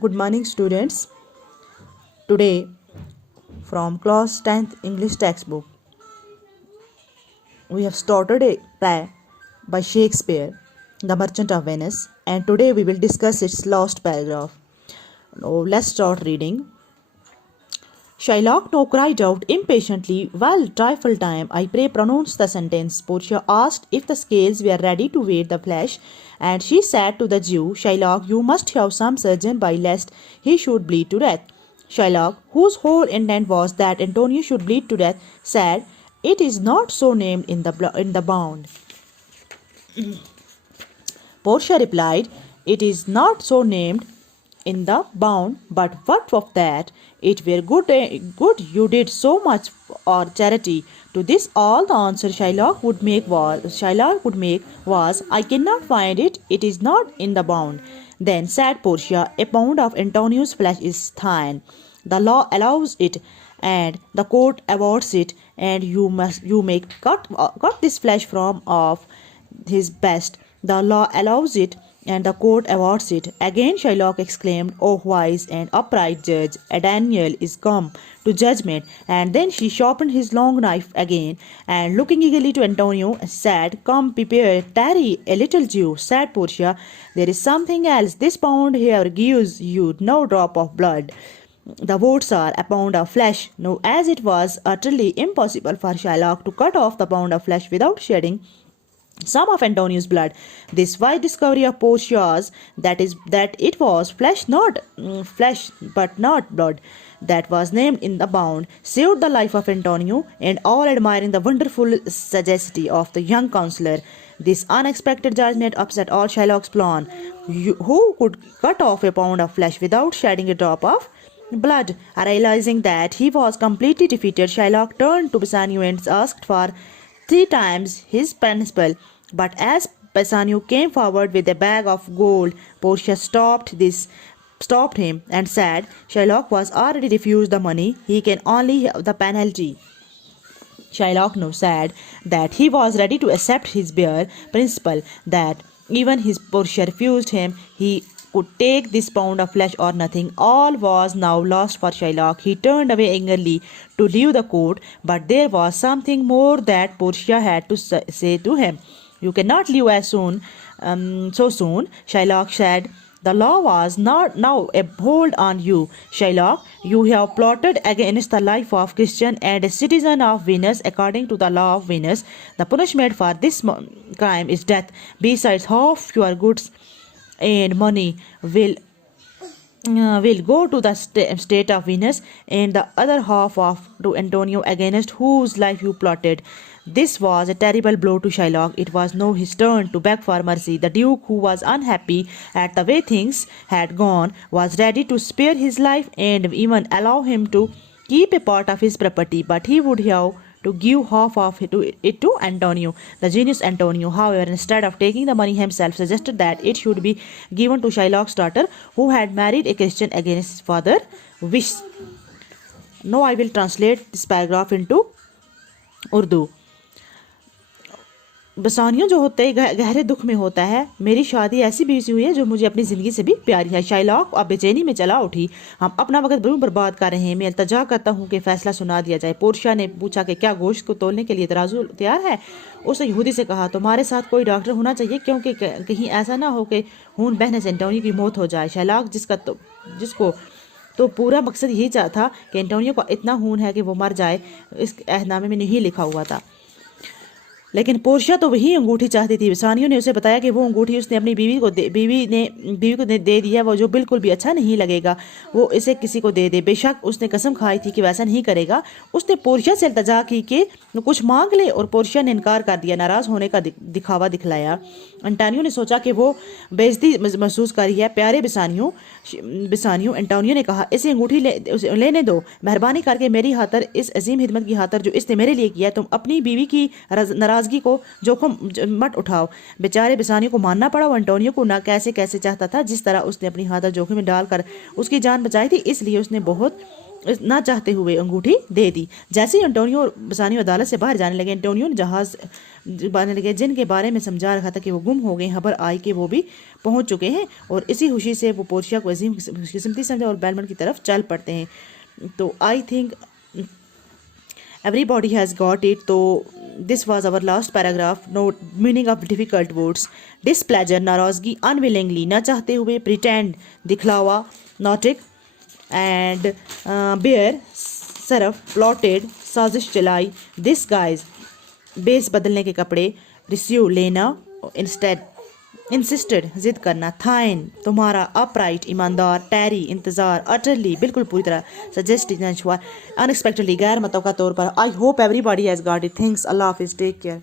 Good morning, students. Today, from class 10th English textbook, we have started a play by Shakespeare, The Merchant of Venice, and today we will discuss its last paragraph. Now, let's start reading. Shylock now cried out impatiently, "Well, trifle time, I pray pronounce the sentence." Portia asked if the scales were ready to weigh the flesh, and she said to the Jew, "Shylock, you must have some surgeon by lest he should bleed to death." Shylock, whose whole intent was that Antonio should bleed to death, said, "It is not so named in the bond." Portia replied, "It is not so named in the bound, but what of that? It were good you did so much for charity." To this all the answer Shylock would make was, "I cannot find it, it is not in the bound." Then said Portia, "A pound of Antonio's flesh is thine. The law allows it, and the court awards it, and you may cut this flesh from off his best. The law allows it, and the court awards it." Again Shylock exclaimed, "O wise and upright judge, a Daniel is come to judgment." And then she sharpened his long knife again, and looking eagerly to Antonio, said, "Come, prepare, tarry a little, Jew." Said Portia, "There is something else. This pound here gives you no drop of blood. The votes are a pound of flesh." Now, as it was utterly impossible for Shylock to cut off the pound of flesh without shedding some of Antonio's blood, this wise discovery of Portia's, that it was flesh but not blood, that was named in the bound, saved the life of Antonio, and all admiring the wonderful sagacity of the young counselor. This unexpected judgment upset all Shylock's plan. Who could cut off a pound of flesh without shedding a drop of blood? Realizing that he was completely defeated, Shylock turned to Bassanio and asked for 3 times his principal. But as Bassanio came forward with a bag of gold, Portia stopped him and said, "Shylock was already refused the money. He can only have the penalty." Shylock now said that he was ready to accept his bare principle, that even his Portia refused him, he could take this pound of flesh or nothing. All was now lost for Shylock. He turned away angrily to leave the court, but there was something more that Portia had to say to him. "You cannot leave so soon," Shylock said. "The law was not now a hold on you, Shylock. You have plotted against the life of Christian and a citizen of Venus. According to the law of Venus, the punishment for this crime is death. Besides, half your goods and money will go to the state of Venus, and the other half to Antonio, against whose life you plotted." This was a terrible blow to Shylock. It was now his turn to beg for mercy. The Duke, who was unhappy at the way things had gone, was ready to spare his life and even allow him to keep a part of his property, but he would have to give half of it to Antonio. The genius Antonio, however, instead of taking the money himself, suggested that it should be given to Shylock's daughter, who had married a Christian against his father's wish. Now I will translate this paragraph into Urdu. बसानियों जो होते हैं गहरे दुख में होता है, "मेरी शादी ऐसी बीवी से हुई है जो मुझे अपनी ज़िंदगी से भी प्यारी है." शाइलॉक अब बेचैनी में चला उठी, "हम अपना वक्त क्यों बर्बाद कर रहे हैं? मैं इल्तजा करता हूँ कि फैसला सुना दिया जाए." पोर्शिया ने पूछा कि क्या गोश्त को तोलने के लिए तराजू तैयार है? उसने यहूदी से कहा, "तुम्हारे साथ कोई डॉक्टर होना चाहिए, क्योंकि कहीं ऐसा ना हो कि खून बहने से एंटोनियो की मौत हो जाए." शाइलॉक, जिसको तो पूरा मकसद यही था कि एंटोनियो का इतना खून है कि वो मर जाए, इस अहदनामे में नहीं लिखा हुआ था, लेकिन पोर्शिया तो वही अंगूठी चाहती थी। बसानियों ने उसे बताया कि वो अंगूठी उसने अपनी बीवी को दे दी है, वो जो बिल्कुल भी अच्छा नहीं लगेगा, वो इसे किसी को दे दे। बेशक उसने कसम खाई थी कि वैसा नहीं करेगा। उसने पोर्शिया से इल्तजा की कि कुछ मांग ले, और पोर्शिया ने इनकार कर दिया, नाराज़ होने का दिखावा दिखलाया। एंटोनियो ने सोचा कि वो बेइज्जती महसूस कर रही है। "प्यारे बसानियो, एंटोनियो ने कहा, "इसे अंगूठी लेने दो। मेहरबानी करके मेरी खातर, इस अजीम हिदमत की खातर जो इसने मेरे लिए किया है, तुम अपनी बीवी की नाराज़गी को जोखिम मत उठाओ." बेचारे बसानियो को मानना पड़ा। वो एंटोनियो को ना कैसे चाहता था, जिस तरह उसने अपनी खातर जोखिम में डालकर उसकी जान बचाई थी, इसलिए उसने बहुत ना चाहते हुए अंगूठी दे दी। जैसे ही एंटोनियो बसानियो अदालत से बाहर जाने लगे, एंटोनियो ने जहाज बनाने लगे जिनके बारे में समझा रखा था कि वो गुम हो गए, खबर आई कि वो भी पहुंच चुके हैं, और इसी खुशी से वो पोर्शिया को अजीम किस्मती समझा और बेलमोंट की तरफ चल पड़ते हैं। तो I think everybody has got it. तो this was our last paragraph. Note meaning of difficult words: displeasure नाराजगी, unwillingly ना चाहते हुए, pretend दिखलावा, nautic, and bear Surf, plotted साजिश चलाई, disguise बेस बदलने के कपड़े, receive लेना, instead इंसिस्टेड जिद करना, थाइन तुम्हारा, अपराइट ईमानदार, टैरी इंतजार, अटरली बिल्कुल पूरी तरह, सजेस्ट अनएक्सपेक्टेडली गैर मुतवक्का तौर पर। I hope everybody has got it. Thanks, अल्लाह हाफिज़, टेक केयर।